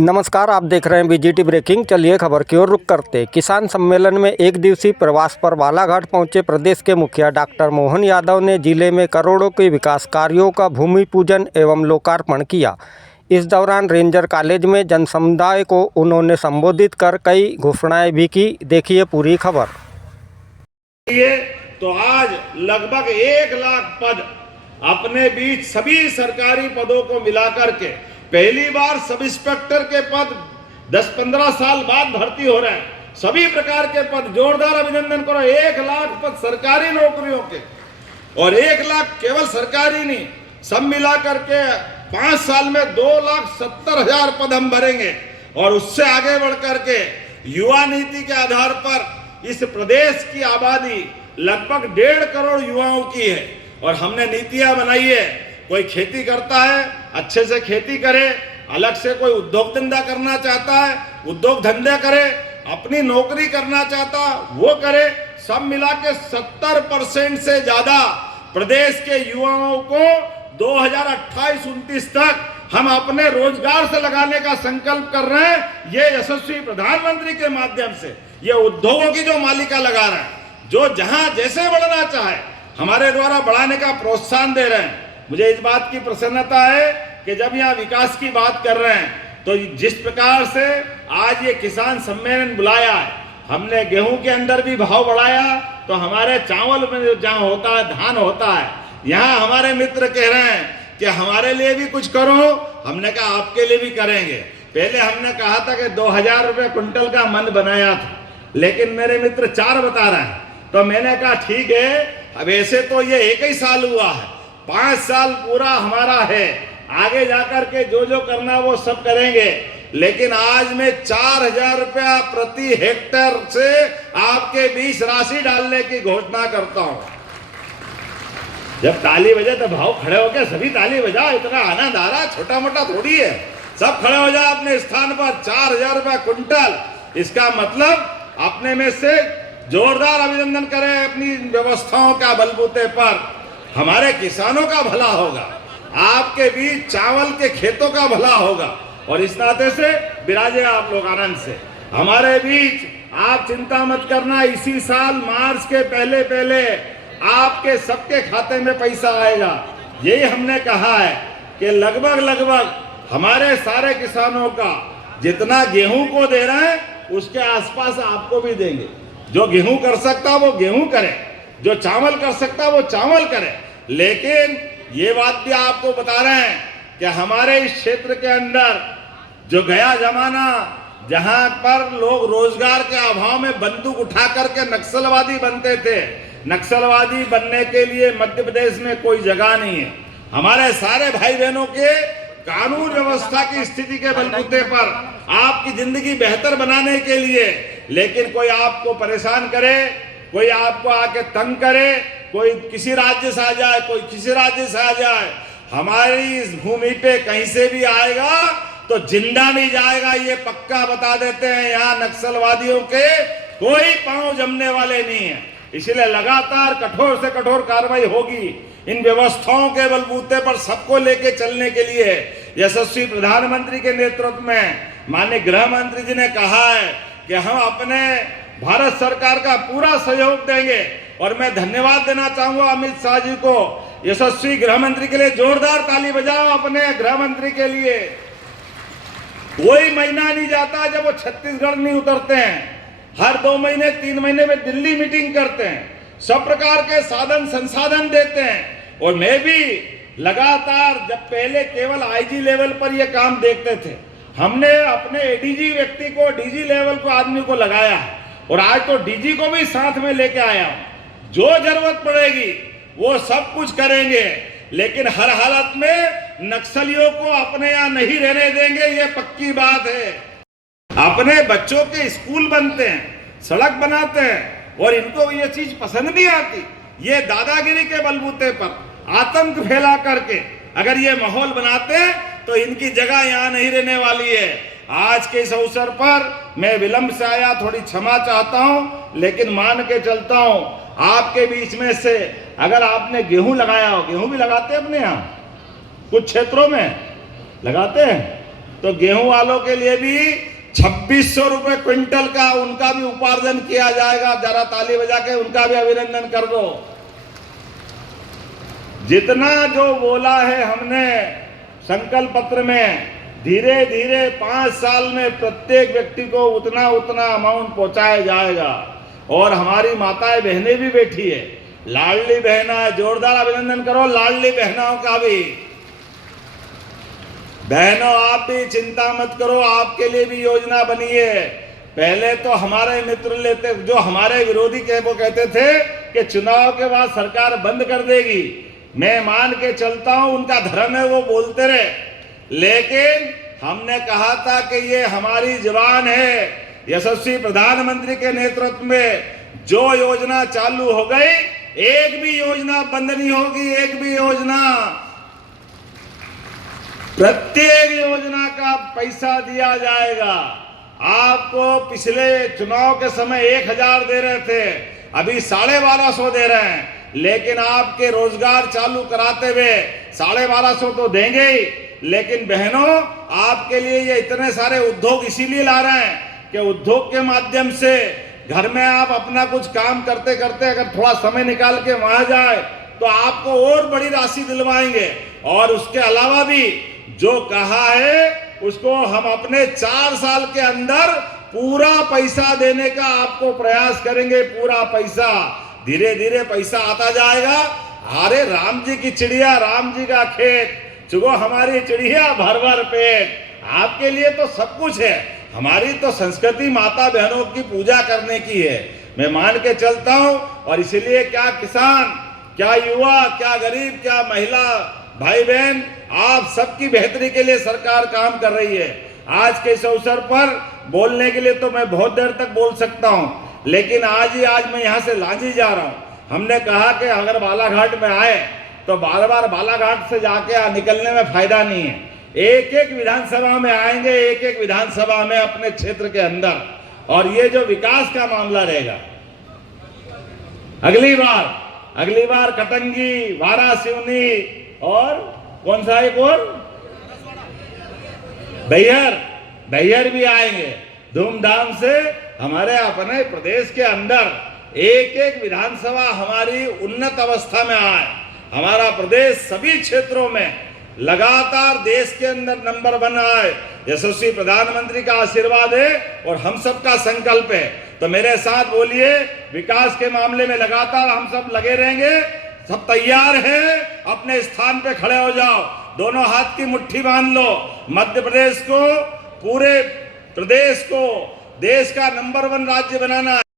नमस्कार, आप देख रहे हैं बीजीटी ब्रेकिंग। चलिए खबर की ओर रुख करते। किसान सम्मेलन में एक दिवसीय प्रवास पर बालाघाट पहुंचे प्रदेश के मुखिया डॉक्टर मोहन यादव ने जिले में करोड़ों के विकास कार्यों का भूमि पूजन एवं लोकार्पण किया। इस दौरान रेंजर कॉलेज में जनसमुदाय को उन्होंने संबोधित कर कई घोषणाएं भी की। देखिए पूरी खबर। तो आज लगभग 1 लाख पद अपने बीच सभी सरकारी पदों को मिलाकर के पहली बार सब इंस्पेक्टर के पद 10-15 साल बाद भर्ती हो रहे हैं। सभी प्रकार के पद, जोरदार अभिनंदन करो। 1 लाख पद सरकारी नौकरियों के, और 1 लाख केवल सरकारी नहीं, सब मिला करके 5 साल में 2,70,000 पद हम भरेंगे। और उससे आगे बढ़ करके युवा नीति के आधार पर इस प्रदेश की आबादी लगभग 1.5 करोड़ युवाओं की है, और हमने नीतियां बनाई है। कोई खेती करता है, अच्छे से खेती करे, अलग से कोई उद्योग धंधा करना चाहता है, उद्योग धंधे करे, अपनी नौकरी करना चाहता वो करे। सब मिला के 70% से ज्यादा प्रदेश के युवाओं को 2028-29 तक हम अपने रोजगार से लगाने का संकल्प कर रहे हैं। ये यशस्वी प्रधानमंत्री के माध्यम से ये उद्योगों की जो मालिका लगा रहे हैं, जो जहां जैसे बढ़ना चाहे हमारे द्वारा बढ़ाने का प्रोत्साहन दे रहे हैं। मुझे इस बात की प्रसन्नता है कि जब यहाँ विकास की बात कर रहे हैं, तो जिस प्रकार से आज ये किसान सम्मेलन बुलाया है, हमने गेहूं के अंदर भी भाव बढ़ाया, तो हमारे चावल में जहाँ होता है, धान होता है, यहाँ हमारे मित्र कह रहे हैं कि हमारे लिए भी कुछ करो। हमने कहा आपके लिए भी करेंगे। पहले हमने कहा था कि 2,000 रुपये कुंटल का मन बनाया था, लेकिन मेरे मित्र 4 बता रहे हैं। तो मैंने कहा ठीक है, अब ऐसे तो ये 1 ही साल हुआ है, 5 साल पूरा हमारा है, आगे जाकर के जो जो करना वो सब करेंगे। लेकिन आज मैं 4,000 रुपया प्रति हेक्टेयर से आपके बीच राशि डालने की घोषणा करता हूं। जब ताली बजे तो भाव खड़े होकर सभी ताली बजाओ, इतना आनंद आ रहा है, छोटा मोटा थोड़ी है। सब खड़े हो जाओ अपने स्थान पर। 4,000 रुपया कुंटल, इसका मतलब अपने में से जोरदार अभिनंदन करें। अपनी व्यवस्थाओं का बलबूते पर हमारे किसानों का भला होगा, आपके बीच चावल के खेतों का भला होगा, और इस नाते से विराजे आप लोग आनंद से हमारे बीच। आप चिंता मत करना, इसी साल मार्च के पहले पहले आपके सबके खाते में पैसा आएगा। यही हमने कहा है कि लगभग हमारे सारे किसानों का जितना गेहूं को दे रहे हैं, उसके आसपास आपको भी देंगे। जो गेहूं कर सकता वो गेहूं करे, जो चावल कर सकता वो चावल करे। लेकिन ये बात भी आपको बता रहे हैं कि हमारे इस क्षेत्र के अंदर जो गया जमाना, जहां पर लोग रोजगार के अभाव में बंदूक उठा करके नक्सलवादी बनते थे, नक्सलवादी बनने के लिए मध्य प्रदेश में कोई जगह नहीं है। हमारे सारे भाई बहनों के कानून व्यवस्था की स्थिति के बलबूते पर आपकी जिंदगी बेहतर बनाने के लिए, लेकिन कोई आपको परेशान करे, कोई आपको आके तंग करे, कोई किसी राज्य से आ जाए, कोई किसी राज्य से आ जाए, हमारी इस भूमि पे कहीं से भी आएगा तो जिंदा नहीं जाएगा, ये पक्का बता देते हैं। यहाँ नक्सलवादियों के कोई पांव जमने वाले नहीं है। इसलिए लगातार कठोर से कठोर कार्रवाई होगी। इन व्यवस्थाओं के बलबूते पर सबको लेके चलने के लिए यशस्वी प्रधानमंत्री के नेतृत्व में माननीय गृह मंत्री जी ने कहा है कि हम अपने भारत सरकार का पूरा सहयोग देंगे। और मैं धन्यवाद देना चाहूंगा अमित शाह जी को, यशस्वी गृह मंत्री के लिए। जोरदार ताली बजाओ अपने गृह मंत्री के लिए। कोई महीना नहीं जाता जब वो छत्तीसगढ़ नहीं उतरते हैं। हर 2 महीने 3 महीने में दिल्ली मीटिंग करते हैं, सब प्रकार के साधन संसाधन देते हैं। और मैं भी लगातार, जब पहले केवल आईजी लेवल पर ये काम देखते थे, हमने अपने एडीजी व्यक्ति को, डीजी लेवल को आदमी को लगाया है, और आज तो डीजी को भी साथ में लेके आया हूं। जो जरूरत पड़ेगी वो सब कुछ करेंगे, लेकिन हर हालत में नक्सलियों को अपने यहाँ नहीं रहने देंगे, ये पक्की बात है। अपने बच्चों के स्कूल बनते हैं, सड़क बनाते हैं, और इनको ये चीज पसंद नहीं आती। ये दादागिरी के बलबूते पर आतंक फैला करके अगर ये माहौल बनाते हैं, तो इनकी जगह यहाँ नहीं रहने वाली है। आज के इस अवसर पर मैं विलंब से आया, थोड़ी क्षमा चाहता हूं, लेकिन मान के चलता हूं आपके बीच में से अगर आपने गेहूं लगाया हो, गेहूं भी लगाते हैं अपने यहाँ, कुछ क्षेत्रों में लगाते हैं, तो गेहूं वालों के लिए भी 2600 रुपए क्विंटल का उनका भी उपार्जन किया जाएगा। जरा ताली बजा के उनका भी अभिनंदन कर दो। जितना जो बोला है हमने संकल्प पत्र में, धीरे धीरे 5 साल में प्रत्येक व्यक्ति को उतना उतना अमाउंट पहुंचाया जाएगा। और हमारी माताएं बहनें भी बैठी है, लाडली बहना, जोरदार अभिनंदन करो लाडली बहनों का भी। बहनों आप भी चिंता मत करो, आपके लिए भी योजना बनी है। पहले तो हमारे मित्र लेते, जो हमारे विरोधी के वो कहते थे कि चुनाव के बाद सरकार बंद कर देगी। मैं मान के चलता हूं, उनका धर्म है, वो बोलते रहे, लेकिन हमने कहा था कि ये हमारी जवान है। यशस्वी प्रधानमंत्री के नेतृत्व में जो योजना चालू हो गई, एक भी योजना बंद नहीं होगी। एक भी योजना, प्रत्येक योजना का पैसा दिया जाएगा। आपको पिछले चुनाव के समय 1000 दे रहे थे, अभी 1250 दे रहे हैं। लेकिन आपके रोजगार चालू कराते हुए 1250 तो देंगे ही, लेकिन बहनों आपके लिए ये इतने सारे उद्योग इसीलिए ला रहे हैं कि उद्योग के माध्यम से घर में आप अपना कुछ काम करते करते अगर थोड़ा समय निकाल के वहां जाए तो आपको और बड़ी राशि दिलवाएंगे। और उसके अलावा भी जो कहा है उसको हम अपने 4 साल के अंदर पूरा पैसा देने का आपको प्रयास करेंगे। पूरा पैसा, धीरे धीरे पैसा आता जाएगा। अरे राम जी की चिड़िया, राम जी का खेत, चुगो हमारी चिड़िया भर भर पेट। आपके लिए तो सब कुछ है। हमारी तो संस्कृति माता बहनों की पूजा करने की है, मैं मान के चलता हूं। और इसलिए क्या किसान, क्या युवा, क्या गरीब, क्या महिला भाई बहन, आप सबकी बेहतरी के लिए सरकार काम कर रही है। आज के इस अवसर पर बोलने के लिए तो मैं बहुत देर तक बोल सकता हूं, लेकिन आज मैं यहां से लांजी जा रहा हूं। हमने कहा कि अगर बालाघाट में आए तो बार बार बालाघाट से जाके निकलने में फायदा नहीं है। एक एक विधानसभा में आएंगे, एक एक विधानसभा में अपने क्षेत्र के अंदर, और ये जो विकास का मामला रहेगा, अगली बार कटंगी, वारासिवनी और कौन सा एक और बैहर भी आएंगे धूमधाम से। हमारे अपने प्रदेश के अंदर एक एक विधानसभा हमारी उन्नत अवस्था में आए, हमारा प्रदेश सभी क्षेत्रों में लगातार देश के अंदर नंबर 1 आए। यशस्वी प्रधानमंत्री का आशीर्वाद है और हम सबका संकल्प है। तो मेरे साथ बोलिए, विकास के मामले में लगातार हम सब लगे रहेंगे। सब तैयार हैं? अपने स्थान पे खड़े हो जाओ, दोनों हाथ की मुट्ठी बांध लो। मध्य प्रदेश को, पूरे प्रदेश को देश का नंबर 1 राज्य बनाना है।